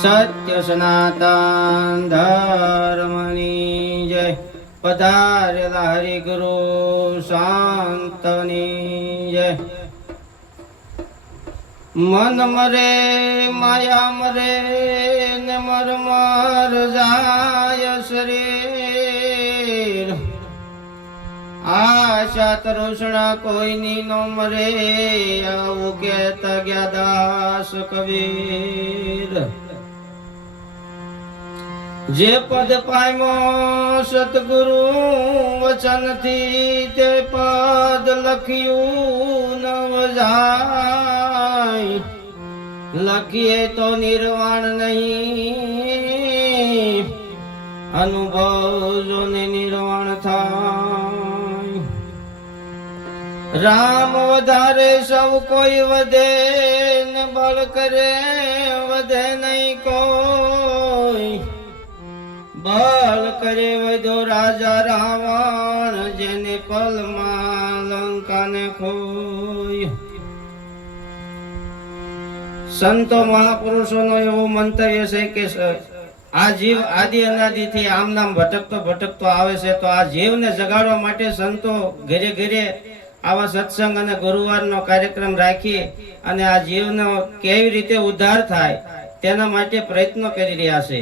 સત્ય સનાતન ધર્મની જય. પધારેલા હરિગુરુ શાંતની જય. મન મરે માયા મરે ને મર મર જાય શરીર. આશા તૃષ્ણા કોઈની નો મરે, આવું કહેતા ગયા દાસ કબીર. જે પદ પામ્યો સતગુરુ વચનથી, તે પદ લખ્યું નવ જાય. લખીએ તો નિર્વાણ નહીં, અનુભવ જો ને નિર્વાણ થાય. રામ વધારે સૌ કોઈ વધે ને બળ કરે વધે નહીં કોઈ. બળ કરે વધો રાજા રાવણ, જેને પલમાં લંકાને ખોય. સંતો મહાપુરુષોનો એવો મંતવ્ય છે કે આ જીવ આદિ અનાદિથી આમ નામ ભટકતો ભટકતો આવે છે, તો આ જીવને જગાડવા માટે સંતો ઘરે ઘરે આવા સત્સંગ અને ગુરુવારનો કાર્યક્રમ રાખી અને આ જીવનો કેવી રીતે ઉદ્ધાર થાય તેના માટે પ્રયત્નો કરી રહ્યા છે.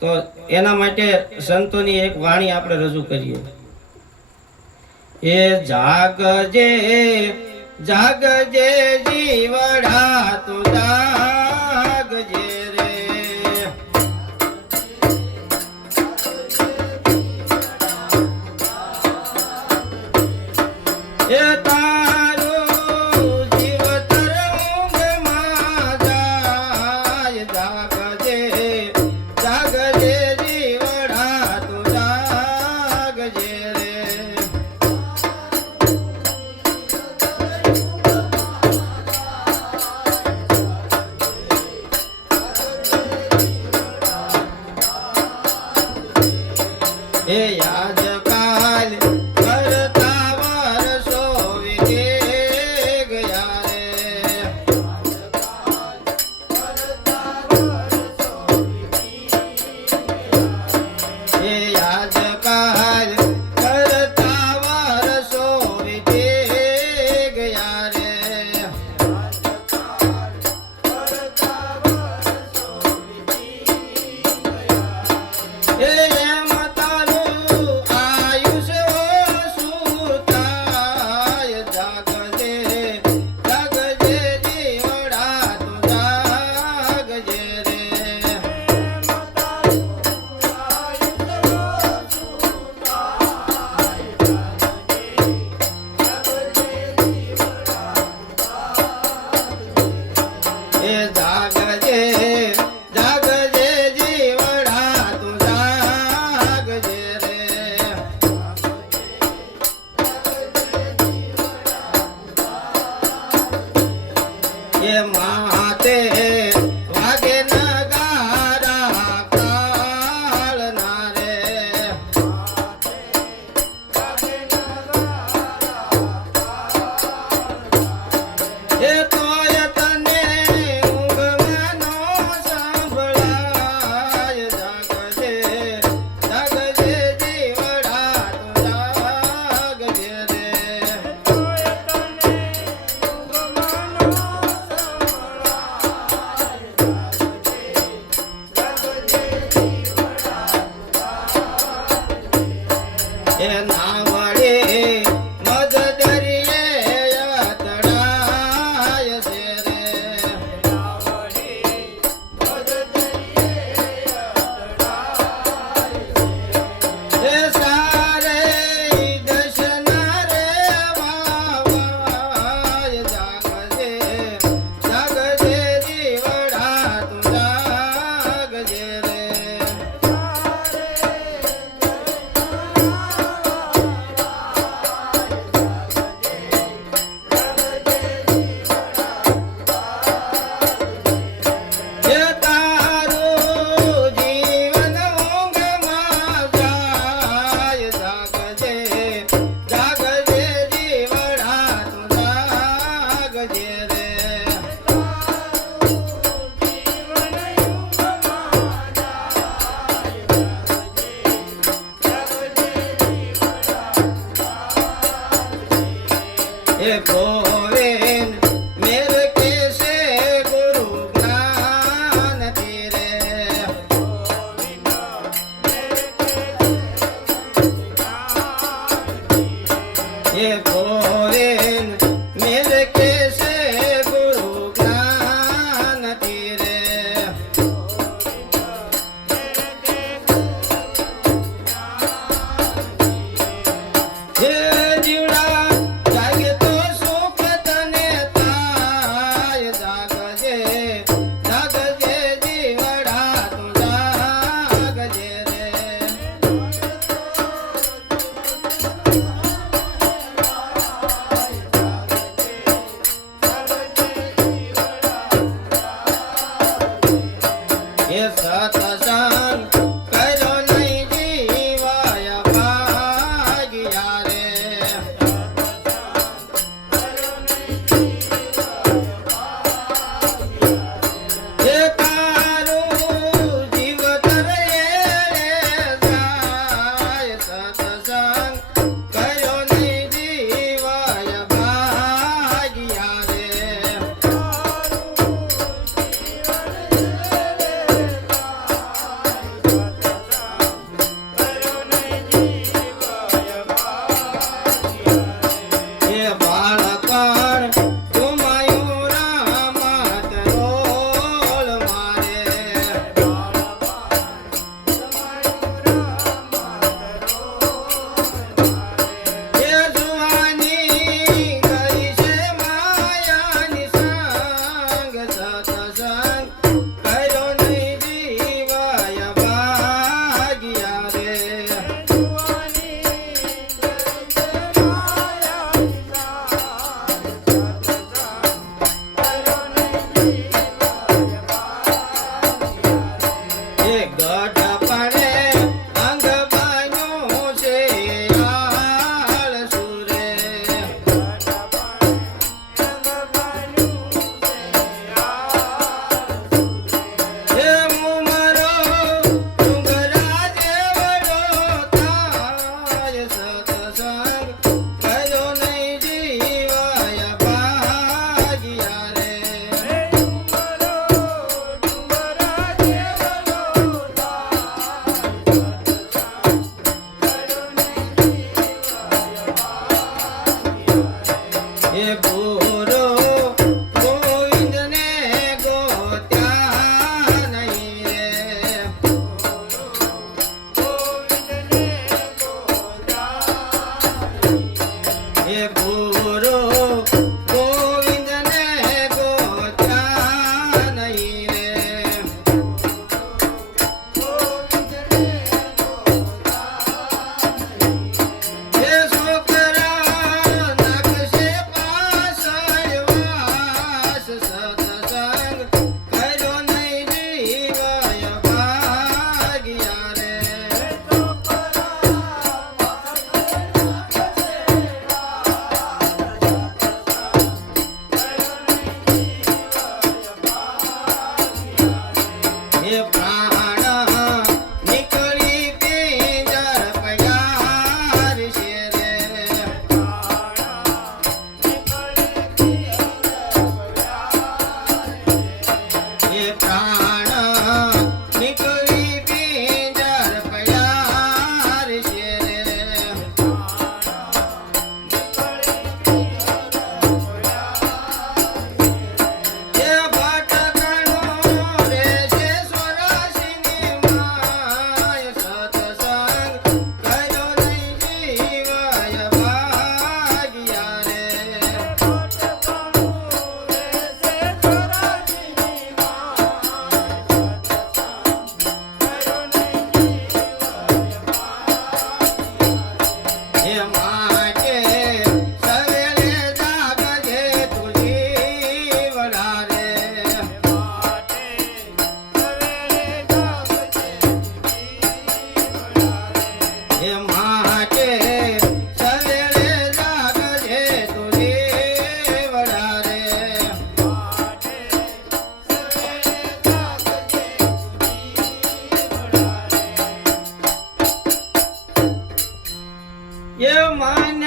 તો એના માટે સંતોની એક વાણી આપણે રજૂ કરીએ. એ જાગજે જાગજે જીવડા તું જાગજે રે. એ તારું જીવતર ઊંઘમાં જાય. જાગજે જાગજે જીવડા તું જાગજે રે. એ આજકાલ કરતા વર્ષો વીતી ગયા રે. એ આજકાલ કરતા વર્ષો વીતી ગયા રે. એ એમ તારું આયુષ્ય ઓછું થાય. જાગજે જાગજે જીવડા તું જાગજે રે. એ જાગજે જાગજે જીવડા તું જાગજે રે. એ માતે વાગે નગારા કાળના રે. એ તોય તને ઊંઘ એ સત્સંગ કર્યો નહીં જીવાય ભાગ્યા રે એ તારું જીવતર એળે જાય સત્સંગ કર્યો નહીં જીવાય ભાગ્યા રે એ બાળપણ ગુમાયું રામત રોલ મારે એ જુવાની ગઈ છે માયાની સંગ સત્સંગ કર્યો નહીં જીવાય ભાગ્યા રે એ ગઢ પડે અંગ બાન્યું છે આળ સુરે એ મુમરો ડુંગરા જેવડો થાય સત્સંગ કર્યો નહીં જીવાય ભાગ્યા રે એ ગુરુ ગોવિંદને ગોત્યા નહીં રે એ ગુરુ ગોવિંદને ગોત્યા નહીં રે એ છોકરા નકશે પાછળ વાસ સત્સંગ કર્યો નહીં જીવાય ભાગ્યા રે એ પ્રાણ નીકળી પિંજર પયાર છે રે એ પ્રાણ નીકળી પિંજર પયાર છે રે એ ભટકણો રે છે સ્વરાશીની માય સત્સંગ કર્યો નહીં જીવાય ભાગ્યા રે એ માટે સવેરે જાગજે તુજી વડા રે એ માટે સવેરે જાગજે તુજી વડા રે એ માન